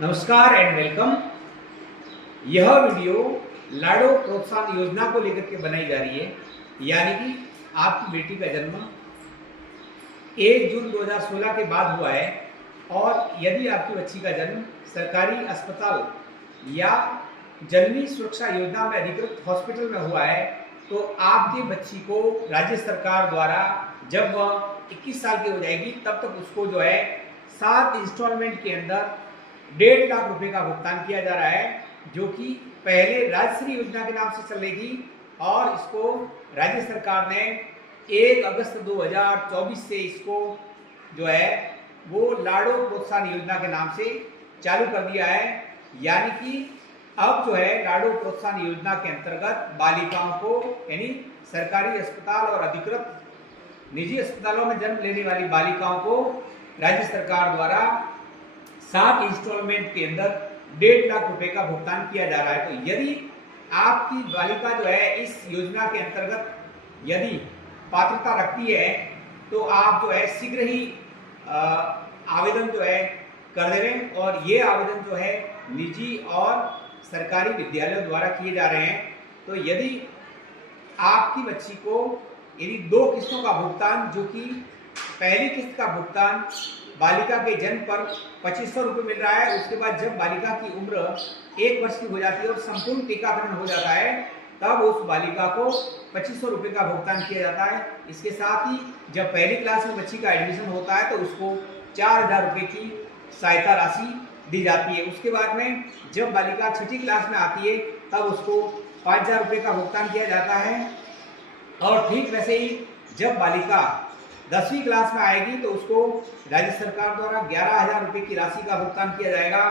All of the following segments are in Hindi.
नमस्कार एंड वेलकम। यह वीडियो लाडो प्रोत्साहन योजना को लेकर के बनाई जा रही है। यानी कि आपकी बेटी का जन्म 1 जून 2016 के बाद हुआ है और यदि आपकी बच्ची का जन्म सरकारी अस्पताल या जननी सुरक्षा योजना में अधिकृत हॉस्पिटल में हुआ है तो आपकी बच्ची को राज्य सरकार द्वारा जब वह 21 साल की हो जाएगी तब तक उसको जो है 7 इंस्टॉलमेंट के अंदर 1.5 लाख रुपए का भुगतान किया जा रहा है, जो कि पहले राजश्री योजना के नाम से चल रही थी और इसको राज्य सरकार ने 1 अगस्त 2024 से इसको जो है वो लाडो प्रोत्साहन योजना के नाम से चालू कर दिया है। यानी कि अब जो है लाडो प्रोत्साहन योजना के अंतर्गत बालिकाओं को यानी सरकारी अस्पताल और अधिकृत निजी अस्पतालों में जन्म लेने वाली बालिकाओं को राज्य सरकार द्वारा 7 इंस्टॉलमेंट के अंदर 1.5 लाख रुपए का भुगतान किया जा रहा है। तो यदि आपकी बालिका जो है इस योजना के अंतर्गत यदि पात्रता रखती है तो आप जो है शीघ्र ही आवेदन जो है कर दे रहे हैं। और ये आवेदन जो है निजी और सरकारी विद्यालयों द्वारा किए जा रहे हैं। तो यदि आपकी बच्ची को यदि 2 किस्तों का भुगतान, जो कि पहली किस्त का भुगतान बालिका के जन्म पर 2500 रुपये मिल रहा है, उसके बाद जब बालिका की उम्र 1 वर्ष की हो जाती है और संपूर्ण टीकाकरण हो जाता है तब उस बालिका को 2500 रुपये का भुगतान किया जाता है। इसके साथ ही जब पहली क्लास में बच्ची का एडमिशन होता है तो उसको 4000 रुपये की सहायता राशि दी जाती है। उसके बाद में जब बालिका 6ठी क्लास में आती है तब उसको 5000 रुपये का भुगतान किया जाता है। और ठीक वैसे ही जब बालिका 10वीं क्लास में आएगी तो उसको राज्य सरकार द्वारा 11000 रुपये की राशि का भुगतान किया जाएगा।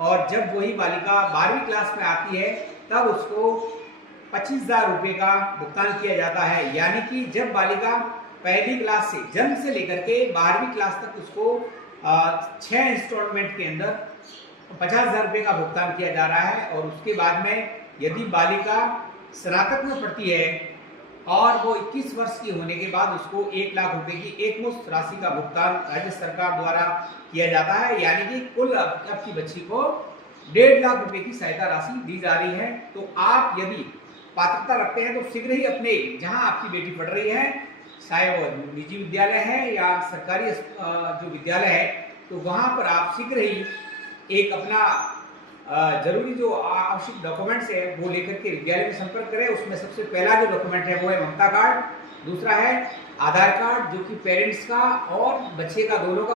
और जब वही बालिका 12वीं क्लास में आती है तब उसको 25000 रुपये का भुगतान किया जाता है। यानी कि जब बालिका पहली क्लास से जन्म से लेकर के 12वीं क्लास तक उसको 6 इंस्टॉलमेंट के अंदर 50000 रुपये का भुगतान किया जा रहा है। और उसके बाद में यदि बालिका स्नातक में पढ़ती है और वो 21 वर्ष की होने के बाद उसको 1 लाख रुपए की एकमुश्त राशि का भुगतान राज्य सरकार द्वारा किया जाता है। यानी कि कुल आपकी बच्ची को 1.5 लाख रुपए की सहायता राशि दी जा रही है। तो आप यदि पात्रता रखते हैं तो शीघ्र ही अपने जहां आपकी बेटी पढ़ रही है, चाहे वो निजी विद्यालय है या सरकारी जो विद्यालय है, तो वहां पर आप शीघ्र ही एक अपना जरूरी जो आवश्यक डॉक्यूमेंट्स है वो लेकर के विद्यालय में संपर्क करें। उसमें सबसे पहला जो डॉक्यूमेंट है वो है ममता कार्ड, दूसरा है आधार कार्ड जो कि पेरेंट्स का और बच्चे का दोनों का